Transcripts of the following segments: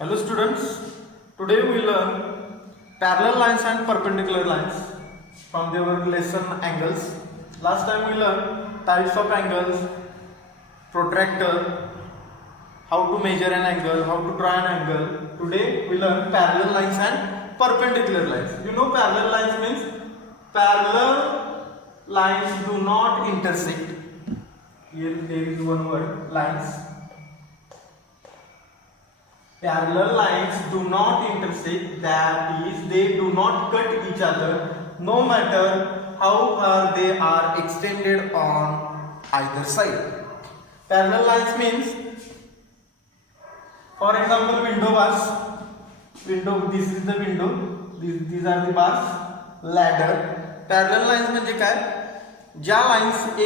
Hello students, today we learn parallel lines and perpendicular lines from their lesson angles. Last time we learned types of angles, protractor, how to measure an angle, how to draw an angle. Today we learn parallel lines and perpendicular lines. You know parallel lines means parallel lines do not intersect. Here there is one word, lines. Parallel lines do not intersect, that is, they do not cut each other no matter how far they are extended on either side. Parallel lines means, for example, window bars. This is the window, these are the bars. Ladder. Parallel lines म्हणजे काय? ज्या lines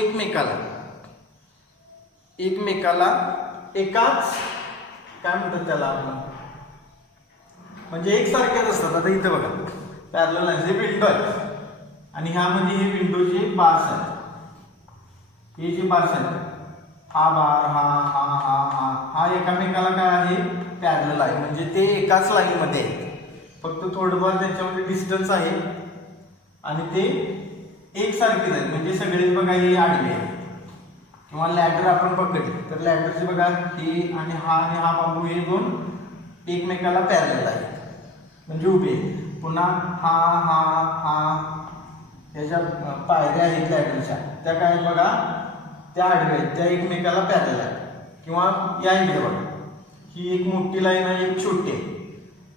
एकमेकाला एकाच काय म्हणतात त्याला म्हणजे एकसारखेच असतात. आता इथे बघा पॅरलल लाईन्स, हे विंडो आहे आणि ह्यामध्ये हे विंडोचे बार्स आहेत. हे जे बार्स आहेत, हा बार हा हा हा हा हा एकामेकाला काय आहे, पॅरलल आहे. म्हणजे ते एकाच लाईन मध्ये आहेत, फक्त थोडंफार त्यांच्यामध्ये डिस्टन्स आहे आणि ते एकसारखेच आहेत. म्हणजे सगळेच बघा हे आडवे आहेत. किंवा लॅडर आपण पकडली तर लॅडरचे बघा हे आणि हा बांबू हे दोन एकमेकाला पॅरलल आहेत म्हणजे उभे आहेत. पुन्हा हा हा हा याच्या पायऱ्या आहेत लॅडरच्या, त्या काय बघा त्या आडव्या आहेत, त्या एकमेकाला पॅरलल आहेत. किंवा या इकडे बघा ही एक मोठी लाईन आहे, एक छोटी आहे.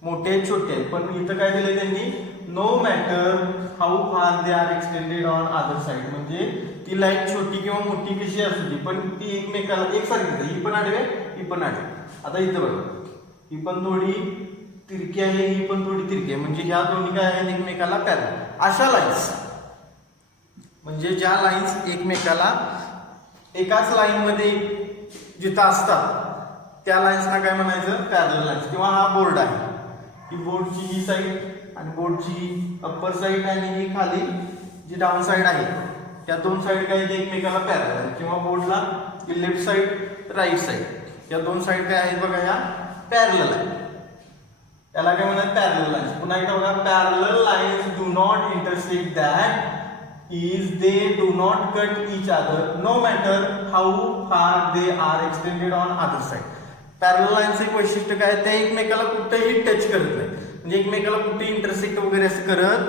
मोठे आहेत छोटे आहेत, पण इथं काय दिलंय त्यांनी, no matter how far they are extended on other side. म्हणजे ती लाईन छोटी किंवा मोठी कशी असू दे पण ती एकमेकाला एकसारखीच आहे. ही पण आडवी आहे, ही पण आडवी. आता इथं बघा ही पण थोडी तिरकी आहे, ही पण थोडी तिरकी आहे. म्हणजे ह्या दोन्ही काय आहेत, एकमेकाला पॅरलल. अशा लाईन्स म्हणजे ज्या लाईन्स एकमेकाला एकाच लाईन मध्ये जिथं असतात त्या लाईन्सना काय म्हणायचं, पॅरलल लाईन्स. किंवा हा बोर्ड आहे, ही बोर्डची ही साईड आणि बोर्डची अप्पर साईड आणि ही खाली जी डाऊन साईड आहे, या दोन साईड काय एकमेकाला पॅरलल आहे. किंवा बोर्डला लेफ्ट साईड राईट साईड या दोन साईड काय आहेत बघा, या पॅरलल आहे. त्याला काय म्हणतात, पॅरलल लाईन्स. पुन्हा एकदा बघा, parallel lines do not intersect, that is they do not cut each other no matter how far they are extended on other side. Parallel lines एक वैशिष्ट्य काय, ते एकमेकाला कुठेही टच करत नाही. म्हणजे एकमेकाला कुठे इंटरसेक्ट वगैरे असं करत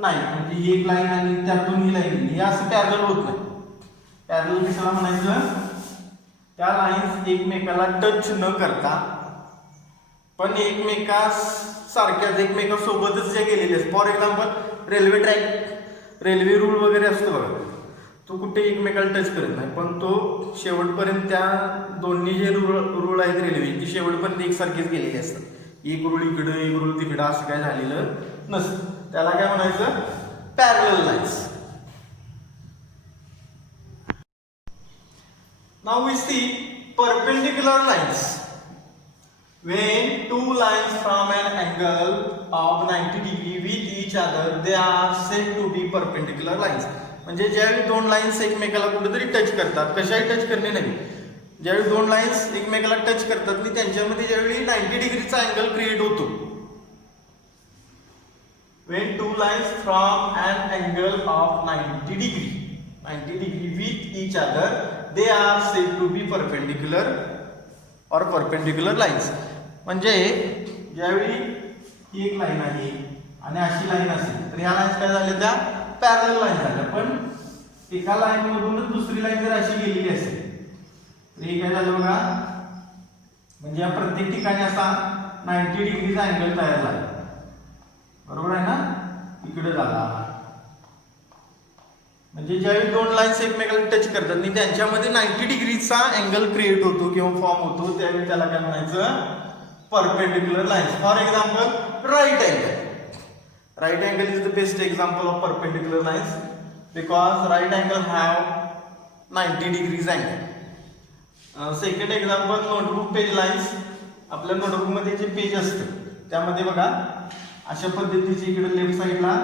नाही. म्हणजे ही एक लाईन आणि त्यातून ही लाईन दिली, असं पॅरलल होत नाही. पॅरलल कशाला म्हणायचं, त्या लाईन्स एकमेकाला टच न करता पण एकमेकासारख्याच एकमेकासोबतच ज्या गेलेल्या असतात. For example railway track, railway रूळ वगैरे असतो बघा, तो कुठे एकमेकाला टच करत नाही, पण तो शेवटपर्यंत त्या दोन्ही जे रूळ आहेत रेल्वे, ती शेवटपर्यंत एकसारखीच गेलेली असतात. एक रूळ इकडं एक रूळ तिकडं असं काय झालेलं नसतं. त्याला काय म्हणायचं, parallel lines. Now we see perpendicular lines. When two lines from an angle of 90 degree with each other, they are said to be perpendicular lines. म्हणजे ज्यावेळी दोन लाईन्स एकमेकाला कुठेतरी टच करतात, कशाही टच करणे नाही, ज्यावेळी दोन लाईन्स एकमेकाला टच करतात आणि त्यांच्यामध्ये ज्यावेळी 90 डिग्रीचा अँगल क्रिएट होतो, when two lines from an angle of 90 degree with each other, they are said to be perpendicular or perpendicular lines. म्हणजे ज्यावेळी ही एक लाईन आहे आणि अशी लाईन असेल तर ह्या लाईन्स काय झाल्या, त्या पॅरलल लाईन झाल्या. पण एका लाईन मधूनच दुसरी लाईन जर अशी गेलेली असेल तर हे काय झालं बघा, म्हणजे या प्रत्येक ठिकाणी असा 90 डिग्रीचा अँगल तयार झाला. बरोबर आहे ना, इकडे झाला. म्हणजे ज्यावेळी दोन लाईन्स एकमेकाला टच करतात आणि त्यांच्यामध्ये 90 डिग्रीचा अँगल क्रिएट होतो किंवा फॉर्म होतो, त्यावेळी त्याला काय म्हणायचं, perpendicular lines. For example right angle. Right angle is the best example of perpendicular lines because right angle have 90 degrees angle. Second example, notebook page lines. आपल्या नोटबुकमध्ये जे पेज असतं त्यामध्ये बघा अशा पद्धतीची इकडे लेफ्ट साईडला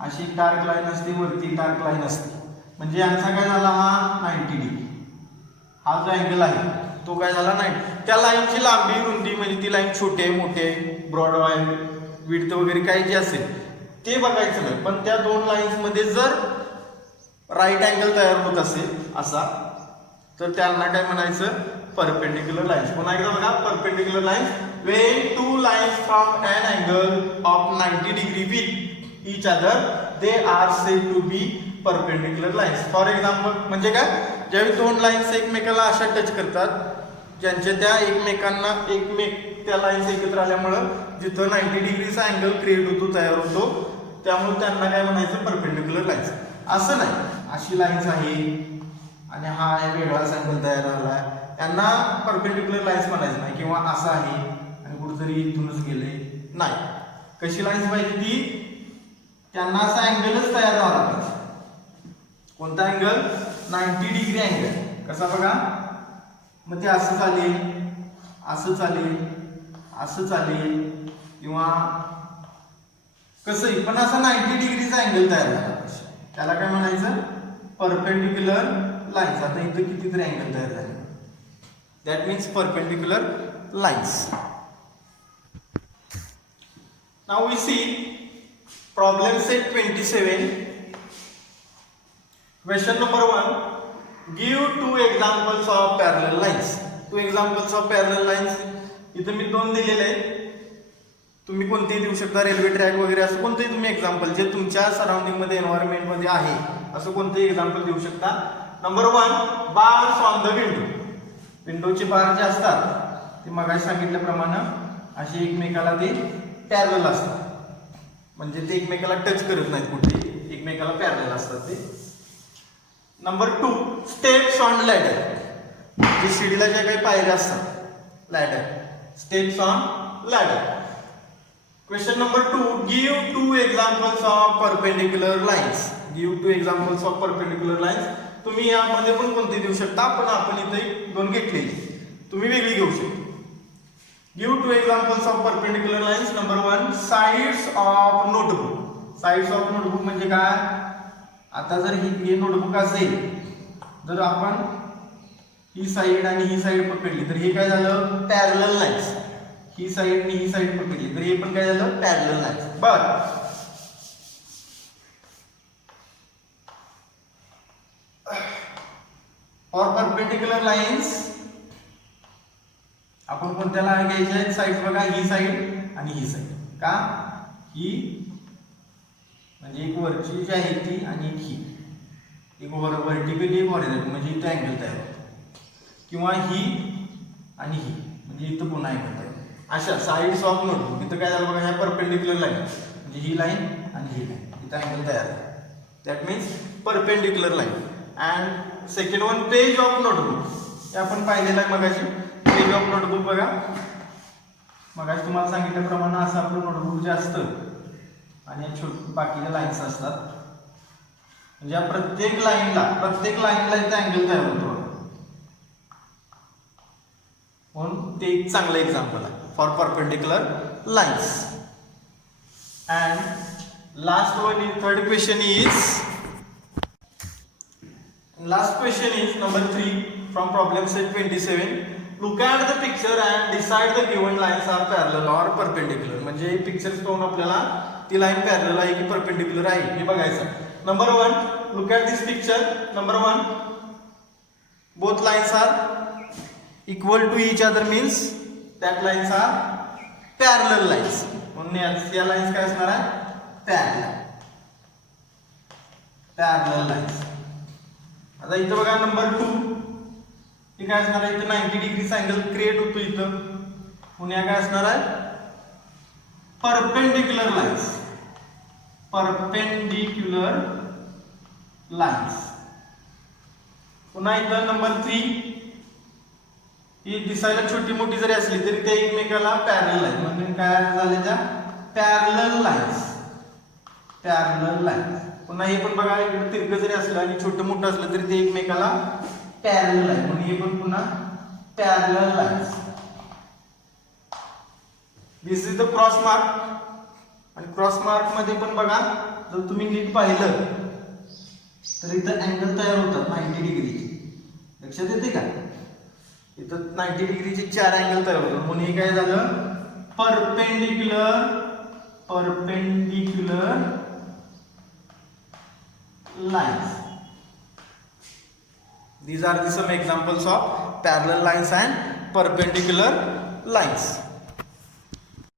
अशी डार्क लाईन असते, वरती डार्क लाईन असते. म्हणजे यांचा काय झाला, हा 90 डिग्री हा जो अँगल आहे तो काय झाला नाही. त्या लाईनची लांबी रुंदी म्हणजे ती लाईन छोटे मोठे ब्रॉड वाईड विड्थ वगैरे काही जे असेल ते बघायचं नाही. पण त्या दोन लाईन्स मध्ये जर राईट अँगल तयार होत असेल असा तर त्यांना काय म्हणायचं परपेंडिक्युलर लाईन्स. पुन्हा एकदा बघा perpendicular lines when two lines from an angle of 90 degree with each other they are said to be perpendicular lines. For example म्हणजे काय ज्यावेळी दोन लाईन्स एकमेकाला अशा टच करतात ज्यांच्या त्या एकमेकांना त्या लाईन्स एकत्र आल्यामुळं जिथं 90 डिग्रीचा अँगल क्रिएट होतो तयार होतो त्यामुळे त्यांना काय म्हणायचं परपेंडिक्युलर लाईन्स. असं नाही अशी लाईन्स आहे आणि हा वेगळाच अँगल तयार झाला त्यांना परपेंडिक्युलर लाईन्स म्हणायचं नाही. किंवा असं आहे आणि कुठेतरी इथूनच गेले नाही. कशी लाईन्स पाहिजे ती त्यांना असा अँगलच तयार झाला पाहिजे. कोणता अँगल 90 डिग्री अँगल. कसा बघा मग ते असं चालेल असं चालेल असं चालेल किंवा कसंही पण असा 90 डिग्रीचा अँगल तयार झाला पाहिजे त्याला काय म्हणायचं परपेंडिक्युलर लाईन्स. आता इथं कितीतरी अँगल तयार झाले that means perpendicular lines. Now we see problem set 27. Question number 1 give two examples of parallel lines. Two examples of parallel lines इथं मी दोन दिलेले आहेत. तुम्ही कोणतेही देऊ शकता रेल्वे ट्रॅक वगैरे असं कोणतेही तुम्ही एक्झाम्पल जे तुमच्या सराउंडिंग मध्ये एन्व्हायरमेंट मध्ये आहे असं कोणतेही एक्झाम्पल देऊ शकता. Number 1 bars on the window. विंडोचे बार जे असतात ते मगाशी सांगितल्याप्रमाणे असे एकमेकाला ते पॅरलल असतात म्हणजे ते एकमेकाला टच करत नाहीत कुठे एकमेकाला पॅरलल असतात ते. Number 2 steps on ladder. जे शिडीला ज्या काही पायऱ्या असतात ladder steps on ladder. Question number 2 give two examples of perpendicular lines. Give two examples of perpendicular lines. तुम्ही यामध्ये पण कोणते देऊ शकता पण आपण इथे दोन घेतलेली तुम्ही वेगळी घेऊ शकता. Give two examples of perpendicular lines. Number 1 sides of notebook. Sides of notebook म्हणजे काय आता जर ही नोटबुक असेल जर आपण ही साइड आणि ही साइड पकडली तर हे काय झालं पॅरलल लाईन्स. ही साइड आणि ही साइड पकडली तर हे पण काय झालं पॅरलल लाईन्स. बरं फॉर परपेंडिक्युलर लाईन्स आपण कोणत्याला घ्यायचे आहेत साइड बघा ही साइड आणि ही साइड. का ही म्हणजे एक वरची जी आहे ती आणि एक व्हर्टिकली एक हॉरिझॉन्टल म्हणजे इथं अँगल तयार होतो किंवा ही आणि ही म्हणजे इथं पुन्हा अँगल तयार. अशा साइड्स ऑफ नोटबुक इथं काय झालं बघा ह्या परपेंडिक्युलर लाईन म्हणजे ही लाईन आणि ही लाईन इथं अँगल तयार आहे that means perpendicular line. And second one page of notebook. हे आपण पाहिलेलं आहे मगाशी. पेज ऑफ नोटबुक बघा मगाशी तुम्हाला सांगितल्याप्रमाणे असं आपलं नोटबुक जे असतं आणि बाकीच्या लाईन्स असतात म्हणजे प्रत्येक लाईनला इथे अँगल तयार होतो म्हणून ते एक चांगलं एक्झाम्पल आहे for perpendicular lines. And last one is third question is number 3 from problem set 27. Look at the picture and decide the given lines are parallel or perpendicular. म्हणजे पिक्चर पाहून आपल्याला ती लाईन पॅरलल आहे की perpendicular आहे हे बघायचं. Number 1 look at this picture. number 1 both lines are equal to each other means that lines are parallel lines. म्हणून या लाईन्स काय असणार आहे पॅरलल लाईन्स. आता इथं बघा नंबर 2 हे काय असणार आहे इथं 90 डिग्रीचा अँगल क्रिएट होतो इथं पुन्हा काय असणार आहे परपेंडिक्युलर लाईन्स. पुन्हा इथं नंबर 3 ही दिसायला छोटी मोठी जरी असली तरी ते एकमेकाला पॅरलल आहे म्हणजे काय झाले त्या पॅरलल लाईन्स. पुन्हा हे पण बघा इकडे तिरकं जरी असलं आणि छोटं मोठं असलं तरी ते एकमेकाला पॅरलल आहे म्हणून हे पण पुन्हा parallel lines. This is the cross mark आणि क्रॉस मार्क मध्ये पण बघा जर तुम्ही नीट पाहिलं तर इथं अँगल तयार होतात 90 डिग्री. लक्षात येते का इथं 90 डिग्रीचे 4 अँगल तयार होतात म्हणून हे काय झालं perpendicular lines. These are the some examples of parallel lines and perpendicular lines.